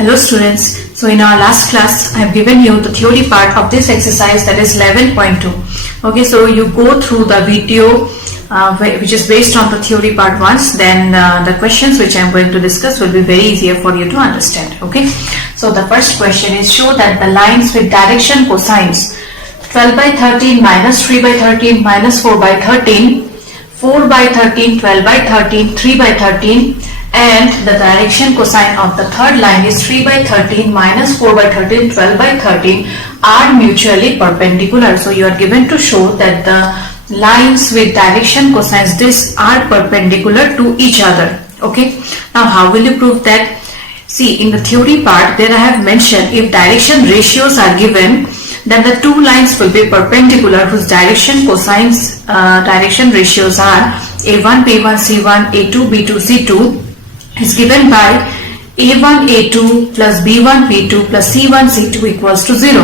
Hello students, so in our last class I have given you the theory part of this exercise, that is 11.2. Okay, so you go through the video which is based on the theory part once, then the questions which I am going to discuss will be very easier for you to understand. Okay, so the first question is, show that the lines with direction cosines 12 by 13 minus 3 by 13 minus 4 by 13, 4 by 13, 12 by 13, 3 by 13, and the direction cosine of the third line is 3 by 13 minus 4 by 13, 12 by 13 are mutually perpendicular. So you are given to show that the lines with direction cosines this are perpendicular to each other. Okay, now how will you prove that? See, in the theory part there I have mentioned, if direction ratios are given, then the two lines will be perpendicular whose direction cosines direction ratios are a1 b1 c1 a2 b2 c2 is given by a1 a2 plus b1 b2 plus c1 c2 equals to 0.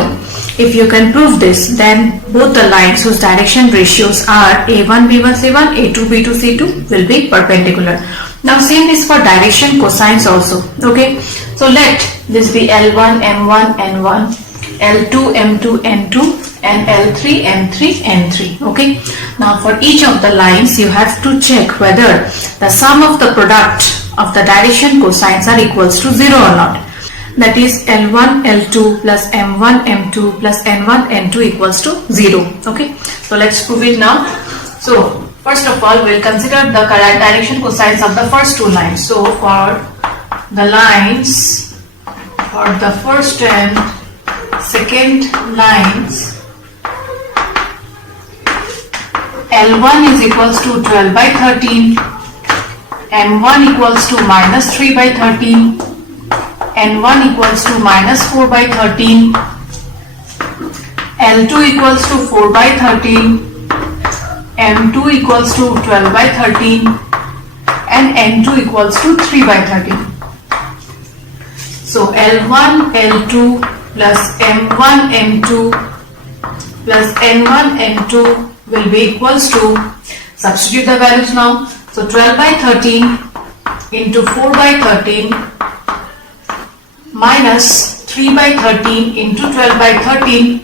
If you can prove this, then both the lines whose direction ratios are a1 b1 c1 a2 b2 c2 will be perpendicular. Now same is for direction cosines also. Okay, so let this be L1 m1 n1, L2 m2 n2, and L3 m3 n3. Okay, now for each of the lines you have to check whether the sum of the product of the direction cosines are equals to 0 or not. That is L1 L2 plus m1 m2 plus n1 n2 equals to 0. Okay, so let's prove it now. So first of all we'll consider the correct direction cosines of the first two lines. So for the lines, for the first and second lines, L1 is equals to 12 by 13, M1 equals to minus 3 by 13, N1 equals to minus 4 by 13, L2 equals to 4 by 13, M2 equals to 12 by 13, and N2 equals to 3 by 13. So L1 L2 plus M1 M2 plus N1 N2 will be equals to, substitute the values now. So 12 by 13 into 4 by 13 minus 3 by 13 into 12 by 13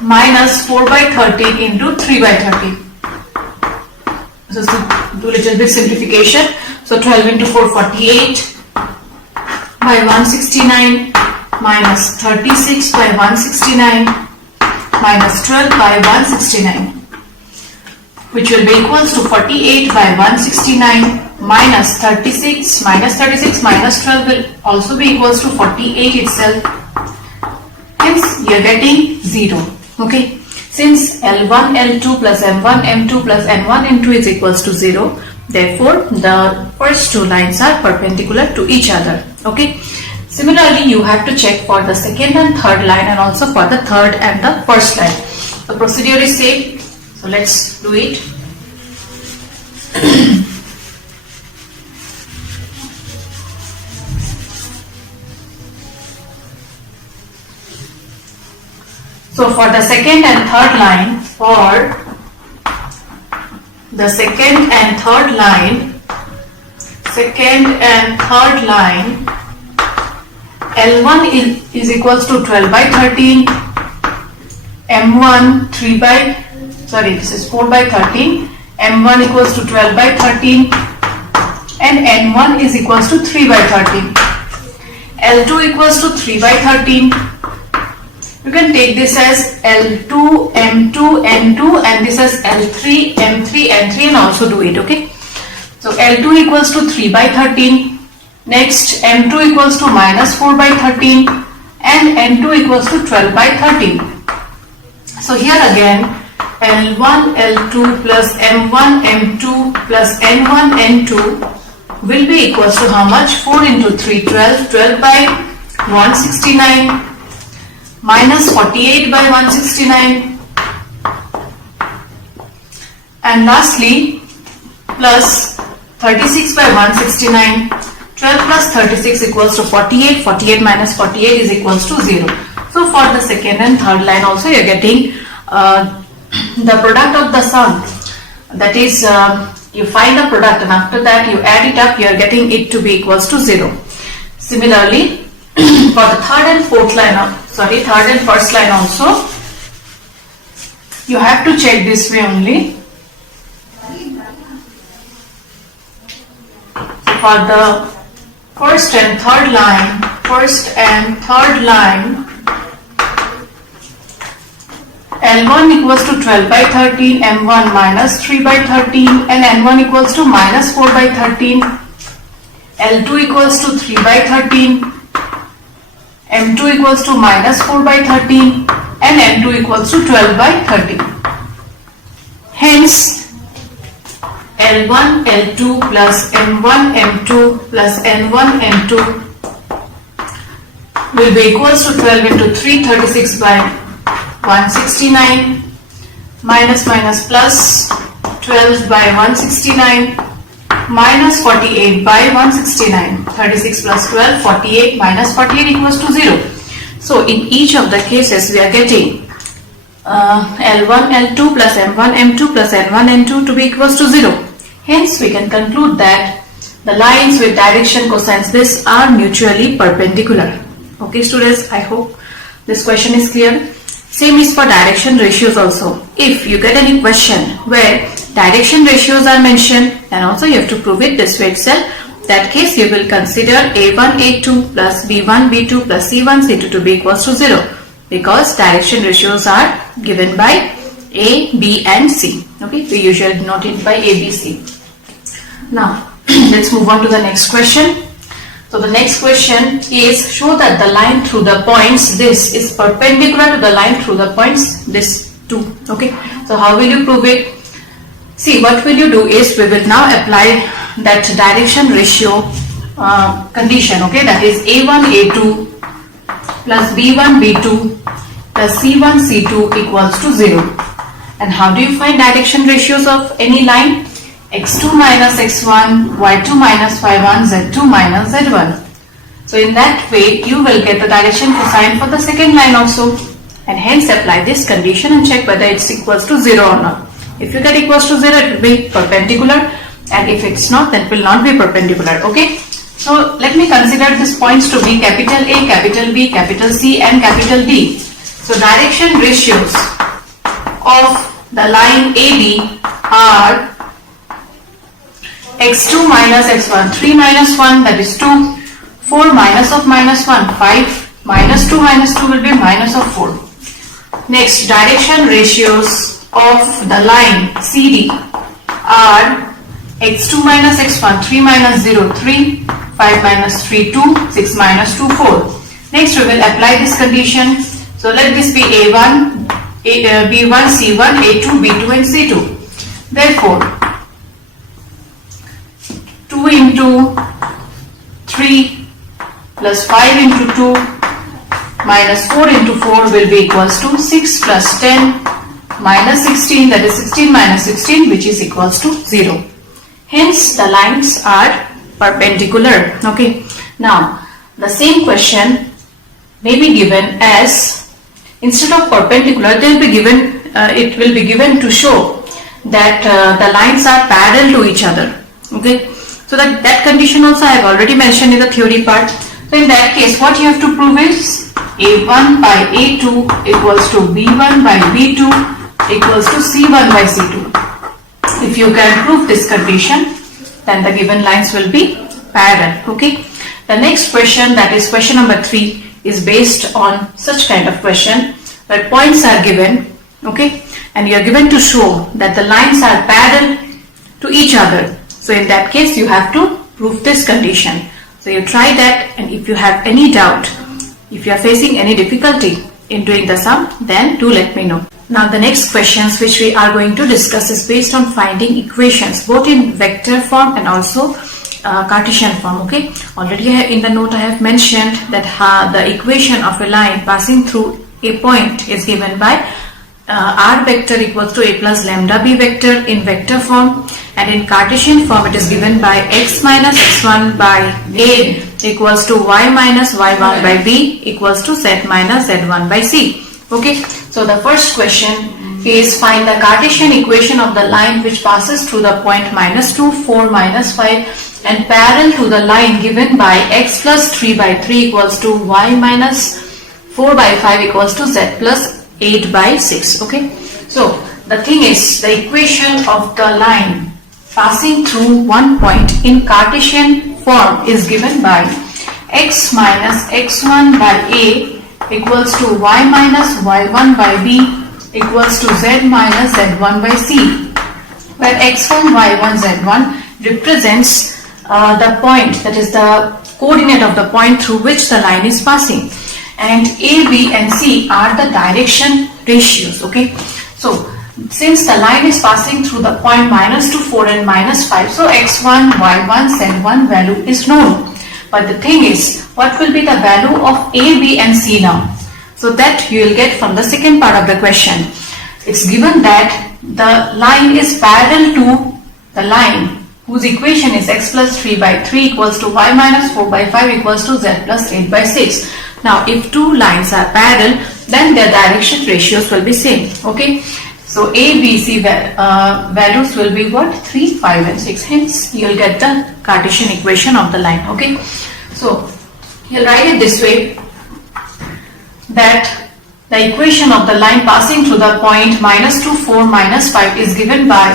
minus 4 by 13 into 3 by 13. So do a little bit simplification. So 12 into 4, 48 by 169 minus 36 by 169 minus 12 by 169, which will be equals to 48 by 169 minus 36 minus 12 will also be equals to 48 itself. Hence you are getting 0. Okay, since L1 L2 plus M1 M2 plus N1 N2 is equals to 0, therefore the first two lines are perpendicular to each other. Okay, similarly you have to check for the second and third line and also for the third and the first line. The procedure is same. So let's do it. So for the second and third line, L1 is equals to 12 by 13, M1 this is 4 by 13, M1 equals to 12 by 13, and N1 is equals to 3 by 13. L2 equals to 3 by 13. You can take this as L2 M2 N2 and this as L3 M3 N3 and also do it. Okay, so L2 equals to 3 by 13. Next M2 equals to minus 4 by 13 and N2 equals to 12 by 13. So here again L1 L2 plus M1 M2 plus N1 N2 will be equals to how much? 4 into 3, 12, 12 by 169 minus 48 by 169, and lastly plus 36 by 169. 12 plus 36 equals to 48, 48 minus 48 is equals to 0. So for the second and third line also you are getting the product of the sum, that is you find the product and after that you add it up, you are getting it to be equals to 0. Similarly, for the third and first line also, you have to check this way only. So for the first and third line, L1 equals to 12 by 13, M1 minus 3 by 13, and N1 equals to minus 4 by 13, L2 equals to 3 by 13, M2 equals to minus 4 by 13, and M2 equals to 12 by 13. Hence, L1, L2 plus M1, M2 plus N1, N2 will be equals to 12 into 3, 36 by 169 minus plus 12 by 169 minus 48 by 169. 36 plus 12, 48 minus 48 equals to 0. So in each of the cases we are getting L1, L2 plus M1, M2 plus N1, N2 to be equals to 0. Hence we can conclude that the lines with direction cosines this are mutually perpendicular. Okay students, I hope this question is clear. Same is for direction ratios also. If you get any question where direction ratios are mentioned, then also you have to prove it this way itself. That case you will consider A1, A2 plus B1, B2 plus C1, C2 to be equals to 0, because direction ratios are given by A, B and C. Okay, we usually note it by A, B, C. Now let's move on to the next question. So the next question is, show that the line through the points this is perpendicular to the line through the points this 2. Okay, so how will you prove it? See, what will you do is, we will now apply that direction ratio condition. Okay, that is A1, A2 plus B1, B2 plus C1, C2 equals to 0. And how do you find direction ratios of any line? X2 minus X1, Y2 minus Y1, Z2 minus Z1. So in that way you will get the direction cosine for the second line also, and hence apply this condition and check whether it's equals to 0 or not. If you get equals to 0, it will be perpendicular, and if it's not, then it will not be perpendicular. Okay, so let me consider these points to be capital A, capital B, capital C and capital D. So direction ratios of the line AB are X2 minus X1, 3 minus 1, that is 2, 4 minus of minus 1, 5, minus 2 will be minus of 4. Next, direction ratios of the line CD are X2 minus X1, 3 minus 0, 3, 5 minus 3, 2, 6 minus 2, 4. Next, we will apply this condition. So let this be A1, B1, C1, A2, B2 and C2. Therefore, 2 into 3 plus 5 into 2 minus 4 into 4 will be equals to 6 plus 10 minus 16, that is 16 minus 16, which is equals to 0. Hence the lines are perpendicular. Okay, now the same question may be given as, instead of perpendicular, it will be given to show that the lines are parallel to each other. Okay, so that condition also I have already mentioned in the theory part. So in that case, what you have to prove is A1 by A2 equals to B1 by B2 equals to C1 by C2. If you can prove this condition, then the given lines will be parallel. Okay, the next question, that is question number 3, is based on such kind of question where points are given, okay, and you are given to show that the lines are parallel to each other. So in that case you have to prove this condition. So you try that, and if you have any doubt, if you are facing any difficulty in doing the sum, then do let me know. Now the next questions which we are going to discuss is based on finding equations both in vector form and also Cartesian form. Okay, already in the note I have mentioned that the equation of a line passing through a point is given by r vector equals to a plus lambda b vector in vector form, and in Cartesian form it is given by x minus x1 by a equals to y minus y1 by b equals to z minus z1 by c. Okay, so the first question is, find the Cartesian equation of the line which passes through the point minus 2, 4, minus 5 and parallel to the line given by x plus 3 by 3 equals to y minus 4 by 5 equals to z plus 8 by 6. Okay, so the thing is, the equation of the line passing through one point in Cartesian form is given by x minus x1 by a equals to y minus y1 by b equals to z minus z1 by c, where x1, y1, z1 represents the point, that is the coordinate of the point through which the line is passing, and a, b and c are the direction ratios. Okay, so since the line is passing through the point minus 2, 4 and minus 5, so x1, y1, z1 value is known. But the thing is, what will be the value of a, b and c now? So that you will get from the second part of the question. It's given that the line is parallel to the line whose equation is x plus 3 by 3 equals to y minus 4 by 5 equals to z plus 8 by 6. Now if two lines are parallel, then their direction ratios will be same. Okay, so a, b, c values will be what? 3, 5 and 6. Hence you will get the Cartesian equation of the line. Okay, so you'll write it this way, that the equation of the line passing through the point minus 2, 4, minus 5 is given by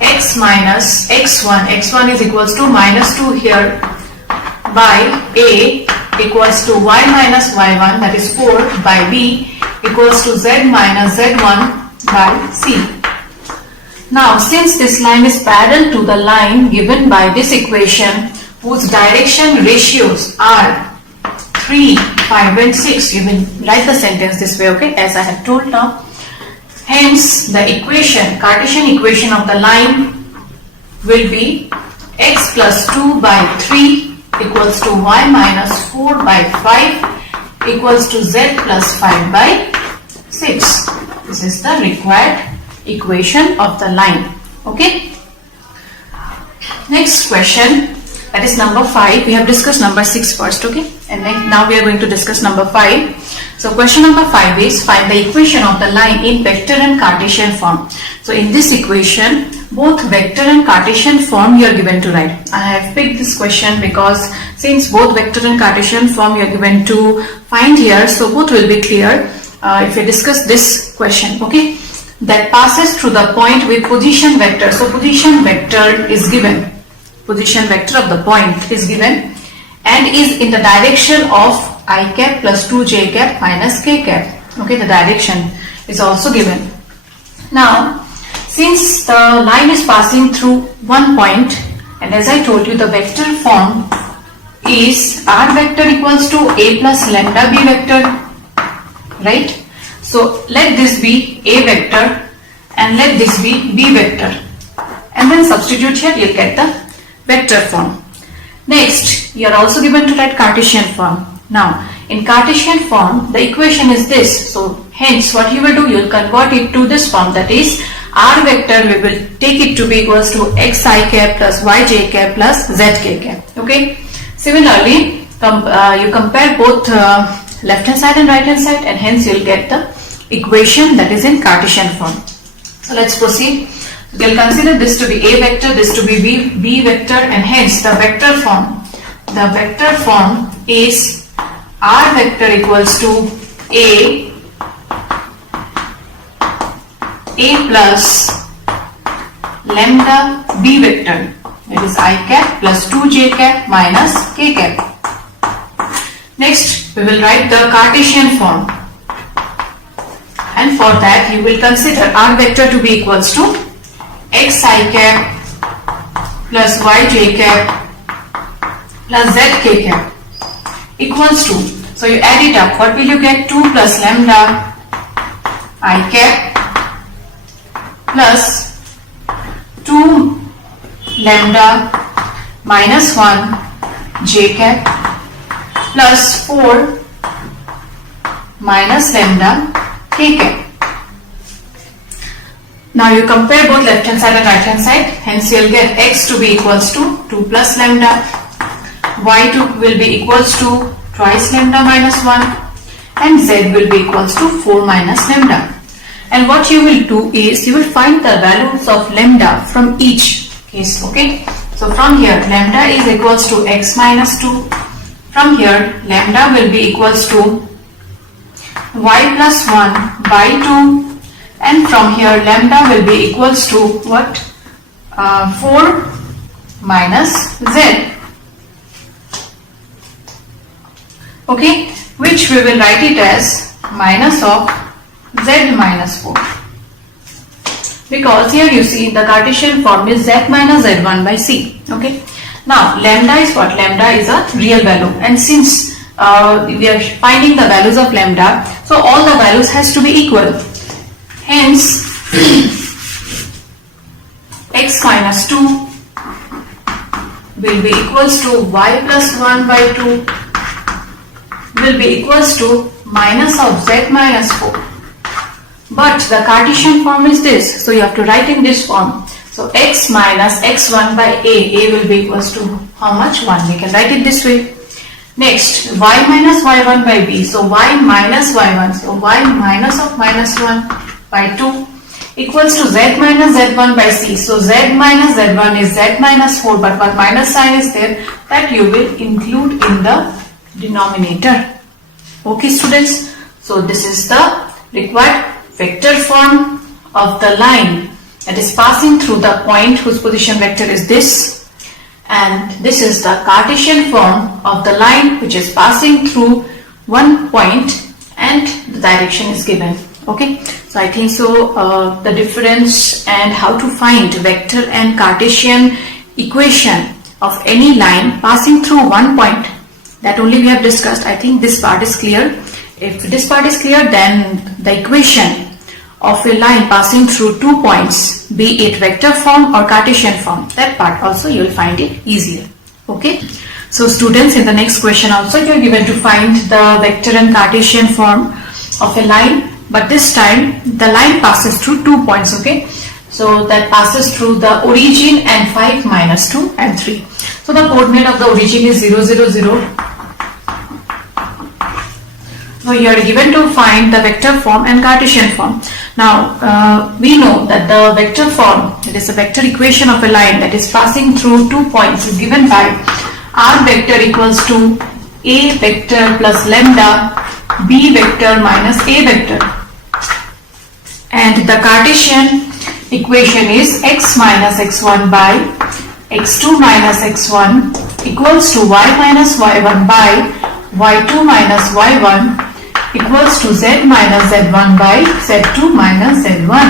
x minus x1. x1 is equals to minus 2 here by a equals to y minus y1, that is 4, by b equals to z minus z1 by c. Now since this line is parallel to the line given by this equation whose direction ratios are 3, 5 and 6, you will write the sentence this way, okay, as I have told now. Hence the equation, Cartesian equation of the line will be x plus 2 by 3 equals to y minus 4 by 5 equals to z plus 5 by 6. This is the required equation of the line. Okay. Next question, that is number 5. We have discussed number 6 first, okay, and then now we are going to discuss number 5. So question number 5 is, find the equation of the line in vector and Cartesian form. So in this equation, both vector and Cartesian form you are given to write. I have picked this question because since both vector and Cartesian form you are given to find here, so both will be clear if we discuss this question. Okay, that passes through the point with position vector. So position vector is given, position vector of the point is given and is in the direction of I cap plus 2j cap minus k cap. Okay, the direction is also given. Now since the line is passing through one point, and as I told you, the vector form is r vector equals to a plus lambda b vector, right? So let this be a vector and let this be b vector, and then substitute here, you'll get the vector form. Next, you are also given to write Cartesian form. Now in Cartesian form the equation is this, so hence what you will do, you will convert it to this form, that is r vector we will take it to be equals to xi cap plus yj cap plus zk cap. Okay, similarly you compare both left hand side and right hand side, and hence you will get the equation that is in Cartesian form. So let's proceed. We will consider this to be a vector, this to be b vector, and hence the vector form. The vector form is r vector equals to a plus lambda b vector, that is I cap plus 2j cap minus k cap. Next we will write the Cartesian form, and for that you will consider r vector to be equals to xi cap plus yj cap plus zk cap equals to, so you add it up, what will you get? 2 plus lambda I cap plus 2 lambda minus 1 j cap plus 4 minus lambda k cap. Now you compare both left hand side and right hand side, hence you will get x to be equals to 2 plus lambda, y will be equals to twice lambda minus 1, and z will be equals to 4 minus lambda. And what you will do is you will find the values of lambda from each case. Okay, So from here lambda is equals to x minus 2. From here lambda will be equals to y plus 1 by 2, and from here lambda will be equals to what? 4 minus z. Okay, which we will write it as minus of z minus 4, because here you see the Cartesian form is z minus z1 by c. Okay, now lambda is what? Lambda is a real value, and since we are finding the values of lambda, so all the values has to be equal. Hence x minus 2 will be equals to y plus 1 by 2 will be equals to minus of z minus 4. But the Cartesian form is this, so you have to write in this form. So x minus x1 by a will be equals to how much? 1. We can write it this way. Next, y minus y1 by b. So y minus y1, so y minus of minus 1 by 2 equals to z minus z1 by c. So z minus z1 is z minus 4, but one minus sign is there, that you will include in the denominator. Okay students, so this is the required vector form of the line that is passing through the point whose position vector is this, and this is the Cartesian form of the line which is passing through one point and the direction is given. Okay, so I think so the difference and how to find vector and Cartesian equation of any line passing through one point, that only we have discussed. I think this part is clear. If this part is clear, then the equation of a line passing through 2 points, be it vector form or Cartesian form, that part also you will find it easier. Okay, so students, in the next question also you are given to find the vector and Cartesian form of a line, but this time the line passes through 2 points. Okay, so that passes through the origin and 5 minus 2 and 3. So the coordinate of the origin is 0 0 0. So you are given to find the vector form and Cartesian form. Now we know that the vector form, that is a vector equation of a line that is passing through 2 points, is given by r vector equals to a vector plus lambda b vector minus a vector, and the Cartesian equation is x minus x1 by x2 minus x1 equals to y minus y1 by y2 minus y1 equals to z minus z1 by z2 minus z1.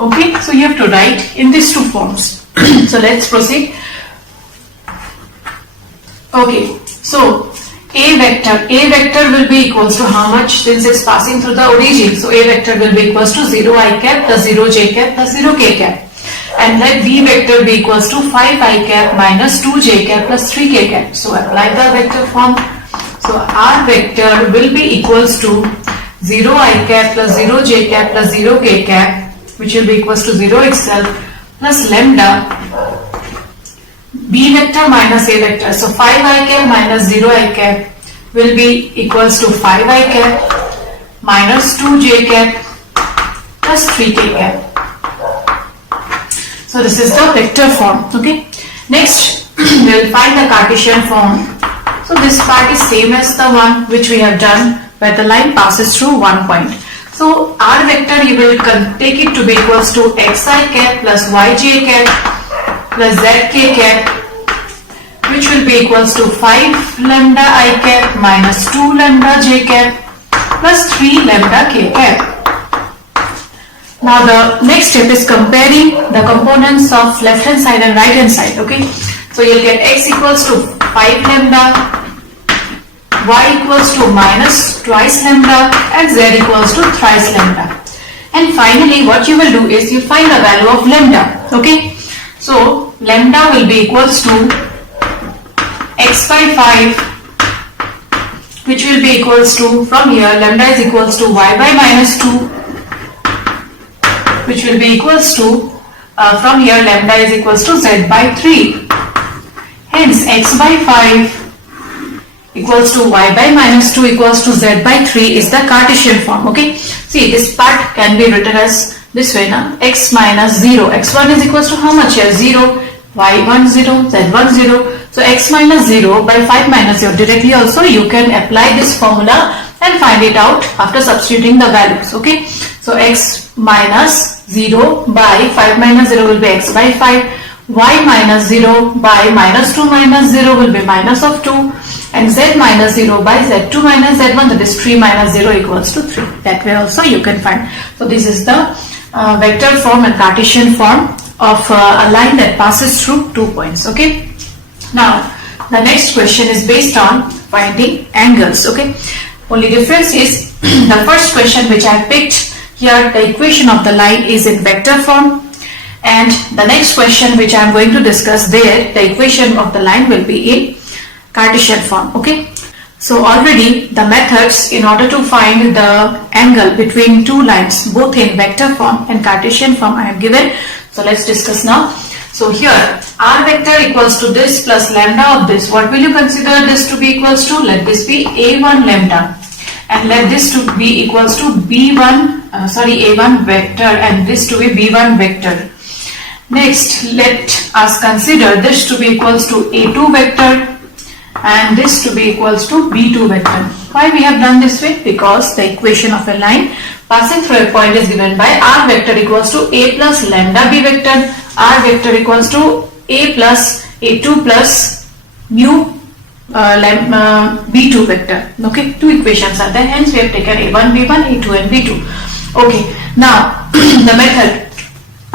Okay, so you have to write in these two forms. So let's proceed. Okay, so a vector will be equals to how much, since it's passing through the origin. So a vector will be equals to 0 I cap plus 0 j cap plus 0 k cap, and let b vector be equals to 5 I cap minus 2 j cap plus 3 k cap. So apply the vector form. So r vector will be equals to 0 I cap plus 0 j cap plus 0 k cap, which will be equals to 0 itself, plus lambda b vector minus a vector. So 5 I cap minus 0 I cap will be equals to 5 I cap minus 2 j cap plus 3 k cap. So this is the vector form. Okay, next we will find the Cartesian form. So this part is same as the one which we have done, where the line passes through one point. So r vector you will take it to be equals to xi cap plus yj cap plus zk cap, which will be equals to 5 lambda I cap minus 2 lambda j cap plus 3 lambda k cap. Now the next step is comparing the components of left hand side and right hand side. Okay, so you'll get x equals to 5 lambda, y equals to minus twice lambda, and z equals to thrice lambda. And finally what you will do is you find the value of lambda. Okay, so lambda will be equals to x by 5, which will be equals to, from here lambda is equals to y by minus 2, which will be equals to from here lambda is equals to z by 3. Hence x by 5 equals to y by minus 2 equals to z by 3 is the Cartesian form. Okay, see this part can be written as this way now, x minus 0, x1 is equals to how much here, 0, y1 0, z1 0. So x minus 0 by 5 minus 0. Directly also you can apply this formula and find it out after substituting the values. Okay. So x minus 0 by 5 minus 0 will be x by 5. Y minus 0 by minus 2 minus 0 will be minus of 2. And z minus 0 by z2 minus z1, that is 3 minus 0 equals to 3. That way also you can find. So this is the vector form and Cartesian form of a line that passes through 2 points. Okay. Now the next question is based on finding angles. Okay. Only difference is the first question which I picked here, the equation of the line is in vector form, and the next question which I am going to discuss there, the equation of the line will be in Cartesian form. Okay. So already the methods in order to find the angle between two lines both in vector form and Cartesian form I have given. So let's discuss now. So here r vector equals to this plus lambda of this. What will you consider this to be equals to? Let this be a1 lambda and let this to be equals to a1 vector and this to be b1 vector. Next let us consider this to be equals to a2 vector and this to be equals to b2 vector. Why we have done this way? Because the equation of a line passing through a point is given by r vector equals to a plus lambda b vector, r vector equals to a plus a2 plus mu b2 vector. Okay, two equations are there, hence we have taken a1 b1, a2 and b2. Okay, now the method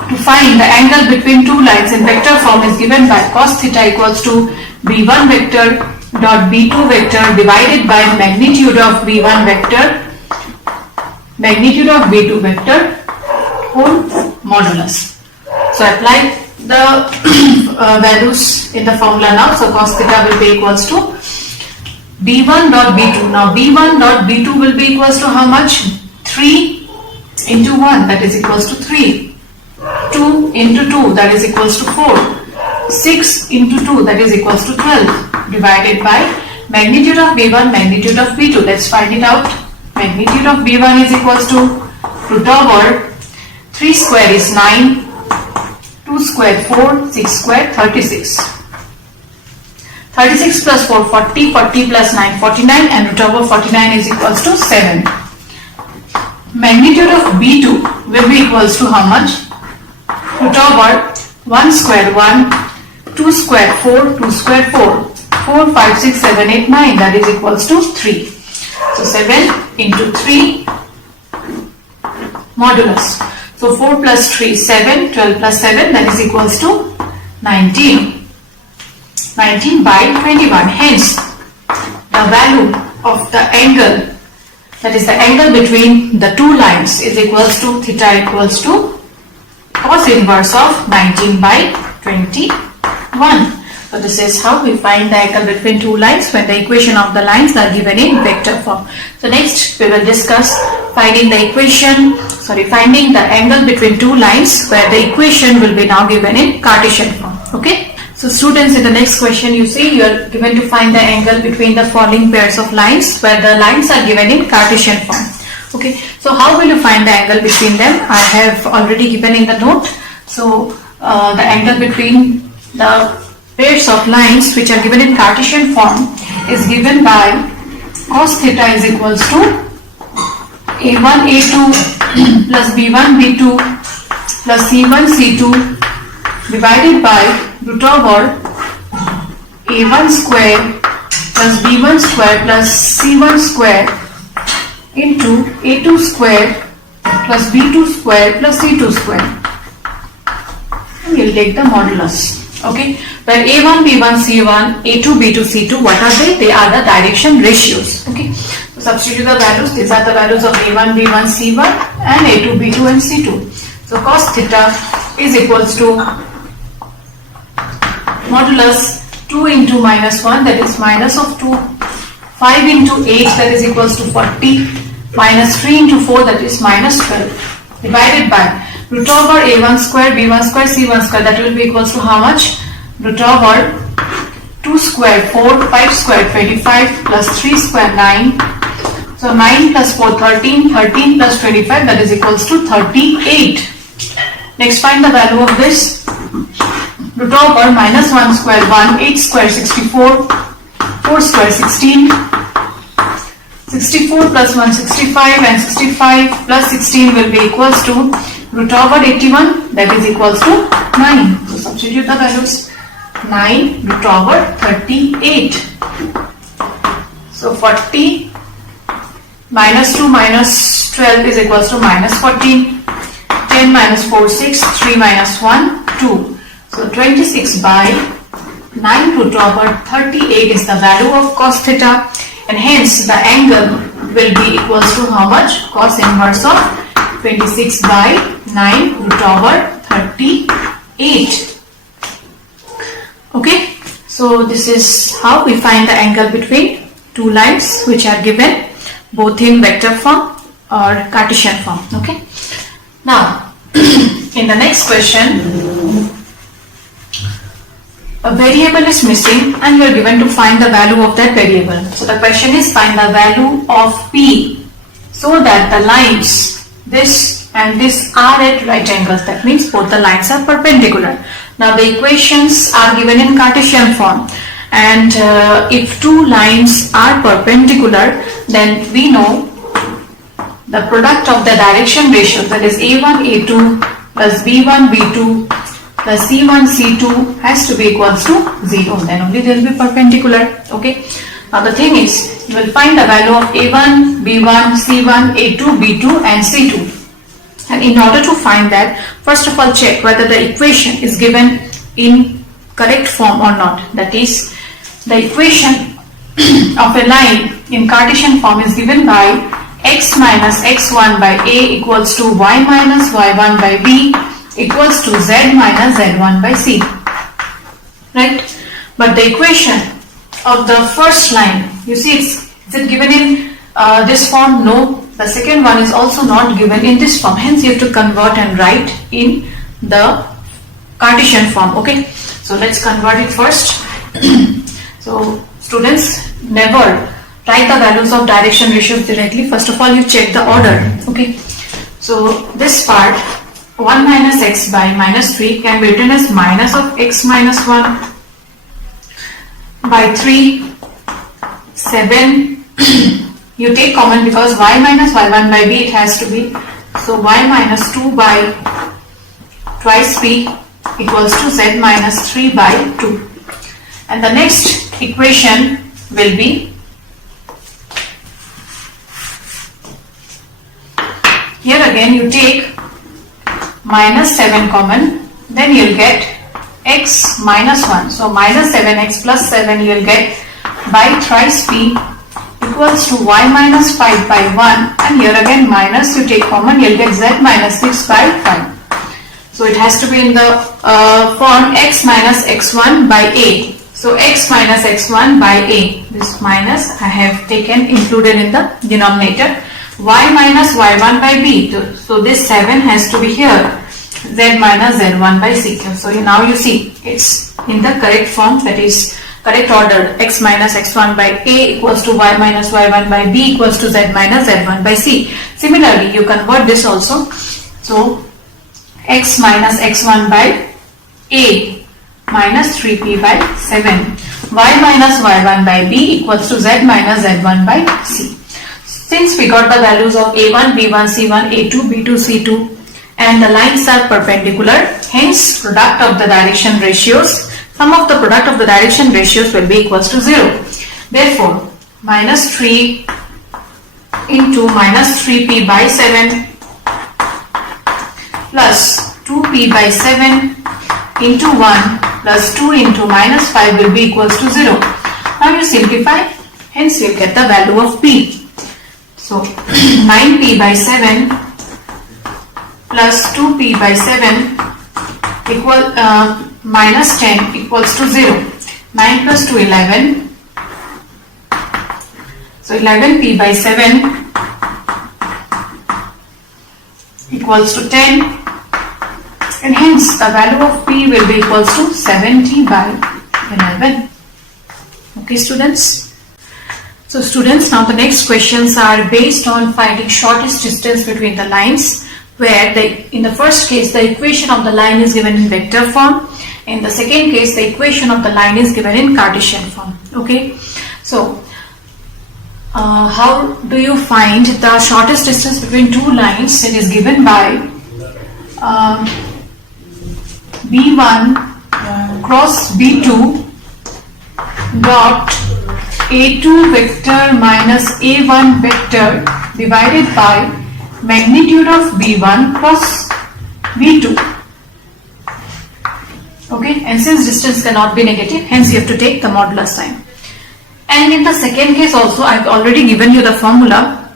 to find the angle between two lines in vector form is given by cos theta equals to b1 vector dot b2 vector divided by magnitude of b1 vector, magnitude of b2 vector whole modulus. So apply the values in the formula now. So cos theta will be equals to b1 dot b2. Now b1 dot b2 will be equals to how much? 3 into 1, that is equals to 3. 2 into 2, that is equals to 4. 6 into 2, that is equals to 12, divided by magnitude of b1, magnitude of b2. Let's find it out. Magnitude of b1 is equals to root over 3 square is 9, 2 square 4, 6 square 36. 36 plus 4 40, 40 plus 9 49 and root over 49 is equals to 7. Magnitude of b2 will be equals to how much? Root over 1 square 1, 2 square 4, 2 square 4, 4, 5, 6, 7, 8, 9, that is equals to 3. So 7 into 3 modulus. So 4 plus 3 is 7, 12 plus 7, that is equals to 19. 19 by 21. Hence the value of the angle, that is the angle between the two lines, is equals to theta equals to cos inverse of 19 by 21. So this is how we find the angle between two lines when the equation of the lines are given in vector form. So next we will discuss finding the angle between two lines where the equation will be now given in Cartesian form. Okay. So students, in the next question you see you are given to find the angle between the following pairs of lines where the lines are given in Cartesian form. Okay, so how will you find the angle between them? I have already given in the note. So the angle between the pairs of lines which are given in Cartesian form is given by cos theta is equals to a1 a2 plus b1 b2 plus c1 c2 divided by root over a1 square plus b1 square plus c1 square into a2 square plus b2 square plus c2 square. And we'll take the modulus. Okay, where a1 b1 c1 a2 b2 c2, what are they? They are the direction ratios. Okay, so substitute the values. These are the values of a1 b1 c1 and a2 b2 and c2. So cos theta is equals to modulus 2 into minus 1, that is minus of 2, 5 into 8, that is equals to 40, minus 3 into 4, that is minus 12, divided by root over a1 square, b1 square, c1 square, that will be equals to how much? Root over 2 square 4, 5 square 25 plus 3 square 9. So 9 plus 4 13, 13 plus 25, that is equals to 38. Next find the value of this. root over minus 1 square 1, 8 square 64, 4 square 16, 64 plus 1 65, and 65 plus 16 will be equals to root over 81, that is equals to 9. So substitute the values. 9 root over 38. So 40 minus 2 minus 12 is equals to minus 14. 10 minus 4 6, 3 minus 1 2. So 26 by 9 root over 38 is the value of cos theta, and hence the angle will be equals to how much? Cos inverse of 26 by 9 root over 38. Okay, so this is how we find the angle between two lines which are given both in vector form or Cartesian form. Okay, now in the next question, a variable is missing and you are given to find the value of that variable. So the question is, find the value of P so that the lines this and this are at right angles. That means both the lines are perpendicular. Now the equations are given in Cartesian form, and if two lines are perpendicular, then we know the product of the direction ratio, that is A1 A2 plus B1 B2 plus C1 C2 has to be equals to 0, then only they will be perpendicular. Okay, now the thing is, you will find the value of A1 B1 C1 A2 B2 and C2, and in order to find that, first of all check whether the equation is given in correct form or not. That is, the equation of a line in Cartesian form is given by x minus x1 by a equals to y minus y1 by b equals to z minus z1 by c, right? But the equation of the first line, you see, is it given in this form? No. The second one is also not given in this form, hence you have to convert and write in the Cartesian form. Okay, so let's convert it first. So students, never write the values of direction ratios directly. First of all, you check the order. Okay, so this part 1 minus x by minus 3 can be written as minus of x minus 1 by 3, 7. You take common because y minus y1 by b it has to be. So y minus 2 by twice b equals to z minus 3 by 2. And the next equation will be, here again you take minus 7 common, then you will get x minus 1. So minus 7x plus 7 you will get by thrice p equals to y minus 5 by 1, and here again minus, you take common, you will get z minus 6 by 5. So it has to be in the form x minus x1 by a. So x minus x1 by a, this minus I have taken included in the denominator, y minus y1 by b, so this 7 has to be here, z minus z1 by c. So now you see it's in the correct form, that is correct order, x minus x1 by a equals to y minus y1 by b equals to z minus z1 by c. Similarly, you convert this also. So x minus x1 by a minus 3p by 7, y minus y1 by b equals to z minus z1 by c. Since we got the values of a1, b1, c1, a2, b2, c2, and the lines are perpendicular, hence product of the direction ratios, sum of the product of the direction ratios will be equals to 0. Therefore, minus 3 into minus 3p by 7 plus 2p by 7 into 1 plus 2 into minus 5 will be equals to 0. Now you simplify, hence you get the value of p. So 9p by 7 plus 2p by 7 equal minus 10 equals to 0. 9 plus 2, 11. So 11p by 7 equals to 10, and hence the value of p will be equals to 70 by 11. Okay students. So students, now the next questions are based on finding shortest distance between the lines, where in the first case the equation of the line is given in vector form, In the second case, the equation of the line is given in Cartesian form. Okay, so how do you find the shortest distance between two lines? It is given by B1 cross B2 dot A2 vector minus A1 vector divided by magnitude of B1 cross B2. Okay, and since distance cannot be negative, hence you have to take the modulus sign. And in the second case also, I have already given you the formula,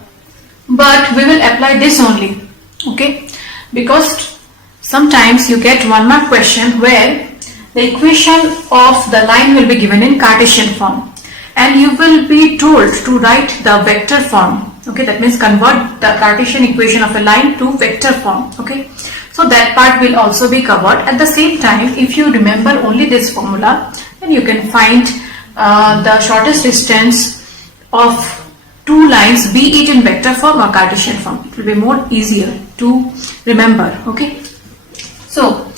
but we will apply this only. Okay, because sometimes you get 1 mark question where the equation of the line will be given in Cartesian form, and you will be told to write the vector form. Okay, that means convert the Cartesian equation of a line to vector form. Okay, so that part will also be covered. At the same time, if you remember only this formula, then you can find the shortest distance of two lines, be it in vector form or Cartesian form. It will be more easier to remember. Okay, so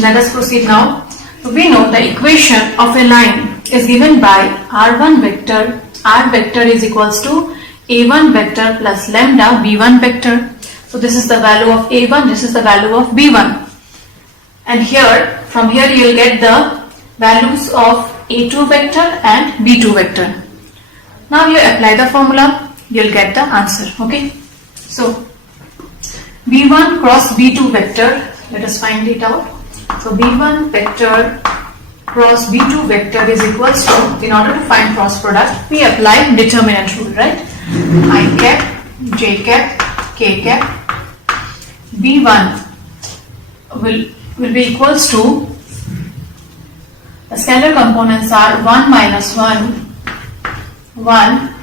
let us proceed now. So we know the equation of a line is given by R1 vector. R vector is equals to A1 vector plus lambda B1 vector. So this is the value of A1, this is the value of B1. And here, from here you will get the values of A2 vector and B2 vector. Now you apply the formula, you will get the answer. Okay, so B1 cross B2 vector, let us find it out. So B1 vector cross B2 vector is equals to, in order to find cross product, we apply determinant rule, right? I cap, j cap, k cap. B1 will be equals to, the scalar components are 1 minus 1, 1,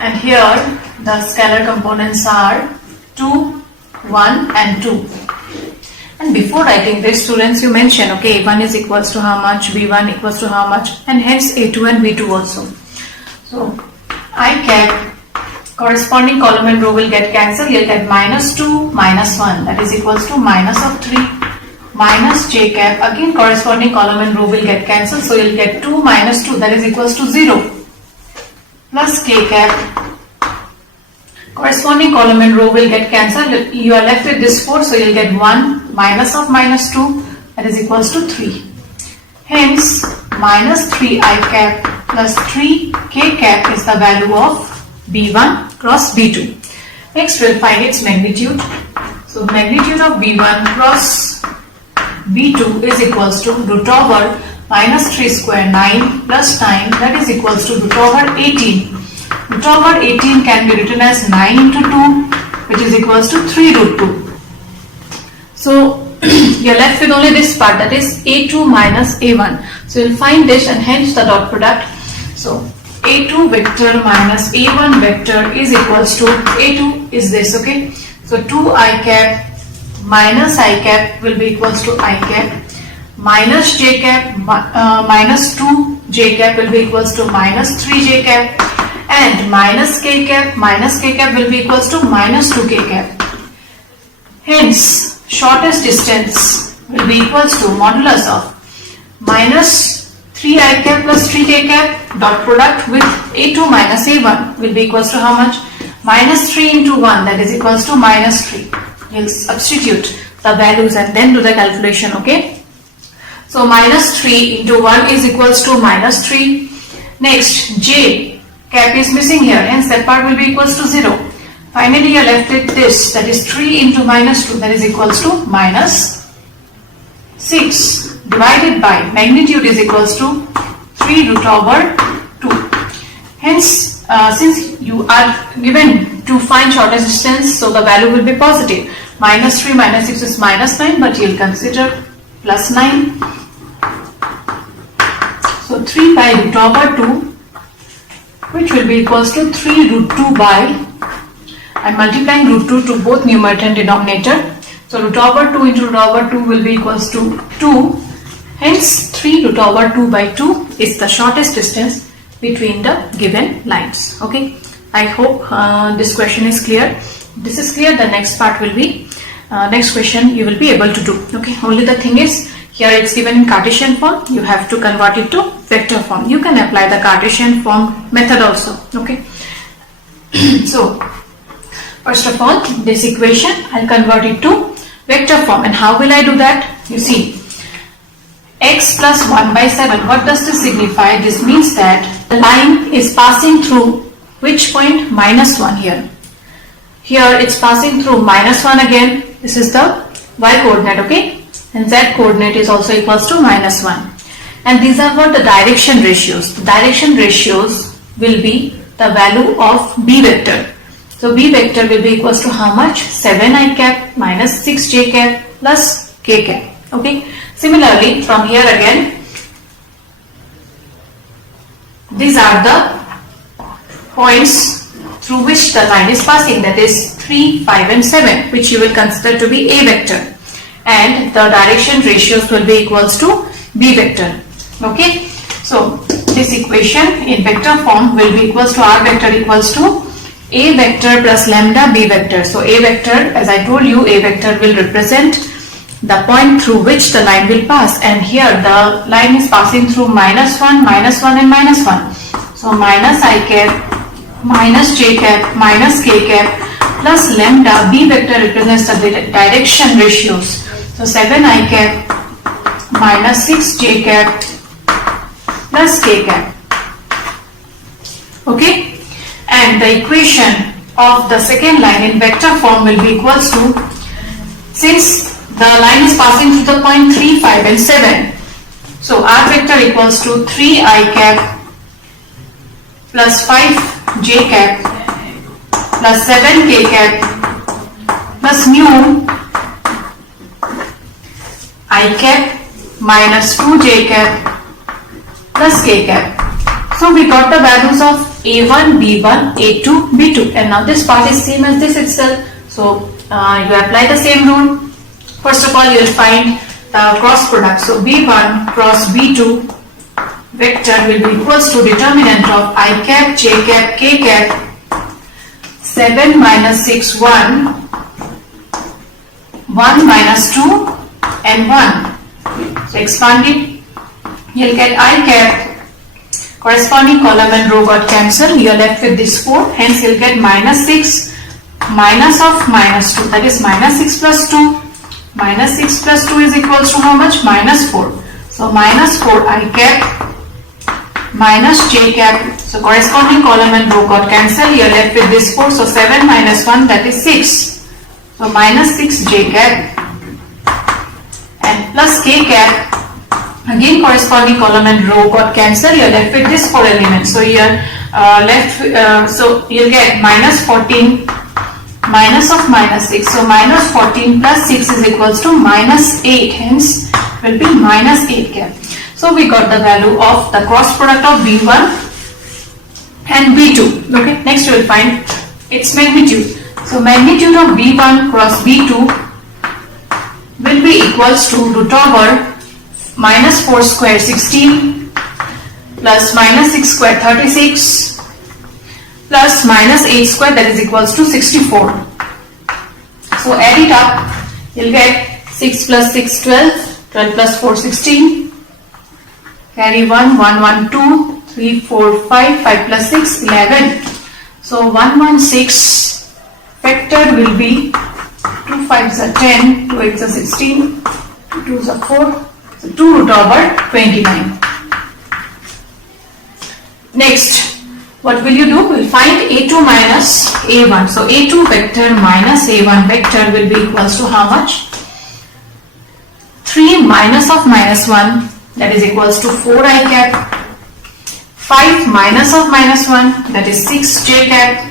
and here the scalar components are 2, 1 and 2. And before writing this, students, you mention, okay, A1 is equals to how much, B1 equals to how much, and hence A2 and B2 also. So I cap, corresponding column and row will get cancelled. You'll get minus 2 minus 1, that is equals to minus of 3, minus j cap, again corresponding column and row will get cancelled, so you'll get 2 minus 2, that is equals to 0, plus k cap, corresponding column and row will get cancelled. You are left with this 4, so you'll get 1 minus of minus 2, that is equals to 3. Hence minus 3 I cap plus 3 k cap is the value of B1 cross B2. Next we'll find its magnitude. So magnitude of B1 cross B2 is equals to root over minus 3 square 9 plus 9, that is equals to root over 18. Root over 18 can be written as 9 into 2, which is equals to 3 root 2. So you are left with only this part, that is A2 minus A1. So you will find this and hence the dot product. So A2 vector minus A1 vector is equals to, A2 is this, okay. So 2 I cap minus I cap will be equals to I cap, minus j cap minus 2 j cap will be equals to minus 3 j cap, and minus k cap will be equals to minus 2 k cap. Hence shortest distance will be equals to modulus of minus 3 I cap plus 3 k cap dot product with A2 minus A1 will be equals to how much? Minus 3 into 1, that is equals to minus 3. We'll substitute the values and then do the calculation, okay? So minus 3 into 1 is equals to minus 3. Next, j cap is missing here, hence that part will be equals to 0. Finally, you are left with this, that is 3 into minus 2, that is equals to minus 6 divided by magnitude is equals to 3 root over 2. Hence, since you are given to find shortest distance, so the value will be positive. Minus 3 minus 6 is minus 9, but you will consider plus 9. So 3 by root over 2, which will be equals to 3 root 2 by, I am multiplying root 2 to both numerator and denominator. So root over 2 into root over 2 will be equals to 2. Hence 3 root over 2 by 2 is the shortest distance between the given lines. Okay, I hope this question is clear. This is clear. The next part will be next question you will be able to do. Okay, only the thing is Here it's given in Cartesian form. You have to convert it to vector form. You can apply the Cartesian form method also. Okay. So first of all, this equation I'll convert it to vector form. And how will I do that? You see, x plus 1 by 7. What does this signify? This means that the line is passing through which point? Minus 1 here. Here it's passing through minus 1 again. This is the y coordinate, okay? And z coordinate is also equals to minus 1. And these are what the direction ratios. The direction ratios will be the value of b vector. So b vector will be equals to how much? 7i cap minus 6j cap plus k cap. Okay. Similarly, from here again, these are the points through which the line is passing, that is 3, 5 and 7, which you will consider to be a vector. And the direction ratios will be equals to b vector. Okay. So this equation in vector form will be equals to r vector equals to a vector plus lambda b vector. So a vector, as I told you, a vector will represent the point through which the line will pass, and here the line is passing through minus 1 and minus 1. So minus I cap minus j cap minus k cap plus lambda b vector represents the direction ratios. So 7i cap minus 6j cap plus k cap. Okay, and the equation of the second line in vector form will be equals to, since the line is passing through the point 3, 5 and 7. So r vector equals to 3i cap plus 5j cap plus 7k cap plus mu I cap minus 2j cap plus k cap. So we got the values of a1, b1, a2, b2, and now this part is same as this itself. So you apply the same rule. First of all, you will find the cross product. So b1 cross b2 vector will be equals to determinant of I cap, j cap, k cap, 7 minus 6, 1, 1 minus 2 and 1. So expand it, you will get I cap, corresponding column and row got cancelled, you are left with this 4, hence you will get minus 6 minus of minus 2, that is minus 6 plus 2. Minus 6 plus 2 is equals to how much? Minus 4. So minus 4 I cap minus j cap. So corresponding column and row got cancelled. You are left with this 4. So 7 minus 1, that is 6. So minus 6 j cap and plus k cap. Again corresponding column and row got cancelled. You are left with this 4 elements. So you are so you will get minus 14 minus of minus 6. So minus 14 plus 6 is equals to minus 8. Hence will be minus 8 cap. So we got the value of the cross product of b1 and b2. Okay. Next we will find its magnitude. So magnitude of b1 cross b2 will be equals to root over minus 4 square 16 plus minus 6 square 36 plus minus 8 square, that is equals to 64. So add it up, you'll get 6 plus 6 12, 12 plus 4 16, carry 1, 1, 1, 2, 3, 4, 5, 5 plus 6 11. So 116 factor will be 2 5s are 10, 2 8s are 16, 2 2s are 4, so 2 root over 29. Next, what will you do? We will find a2 minus a1. So a2 vector minus a1 vector will be equals to how much? 3 minus of minus 1, that is equals to 4i cap. 5 minus of minus 1, that is 6j cap.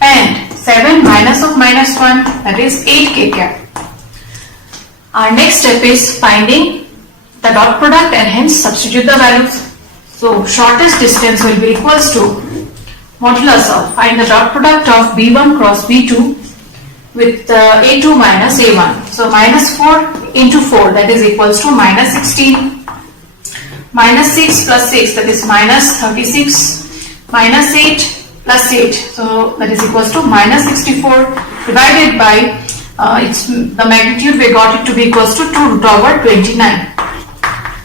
And 7 minus of minus 1, that is 8k cap. Our next step is finding the dot product and hence substitute the values. So shortest distance will be equals to modulus of, find the dot product of b1 cross b2 with a2 minus a1. So minus 4 into 4, that is equals to minus 16, minus 6 plus 6, that is minus 36, minus 8 plus 8, so that is equals to minus 64, divided by it's the magnitude we got it to be equals to 2 root over 29.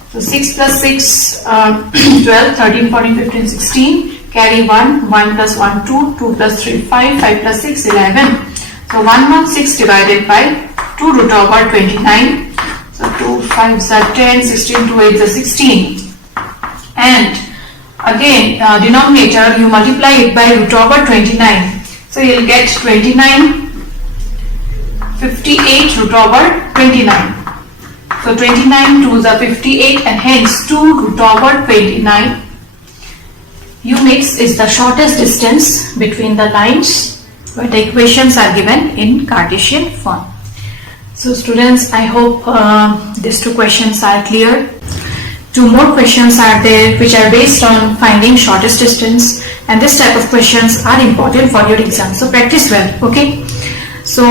So 6 plus 6, 12, 13, 14, 15, 16. Carry 1, 1 plus 1, 2, 2 plus 3, 5, 5 plus 6, 11. So 116 divided by 2 root over 29. So 2 5s are 10, 16, 2 8s are 16. And again, denominator you multiply it by root over 29. So you will get 29, 58 root over 29. So 29 2s are 58 and hence 2 root over 29 units is the shortest distance between the lines where the equations are given in Cartesian form. So students, I hope these two questions are clear. Two more questions are there which are based on finding shortest distance, and this type of questions are important for your exam. So practice well, okay? So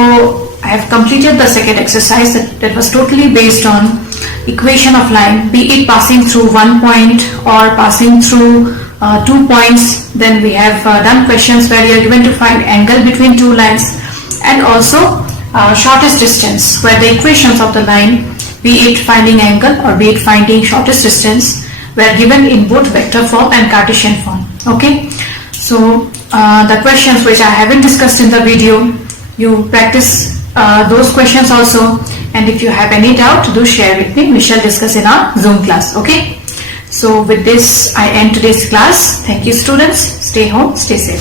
I have completed the second exercise that was totally based on equation of line, be it passing through one point or passing through 2 points. Then we have done questions where you are given to find angle between two lines, and also shortest distance where the equations of the line, be it finding angle or be it finding shortest distance, were given in both vector form and Cartesian form. Okay, so the questions which I haven't discussed in the video, you practice those questions also, and if you have any doubt, do share with me. We shall discuss in our Zoom class. Okay, so with this I end today's class. Thank you students. Stay home, stay safe.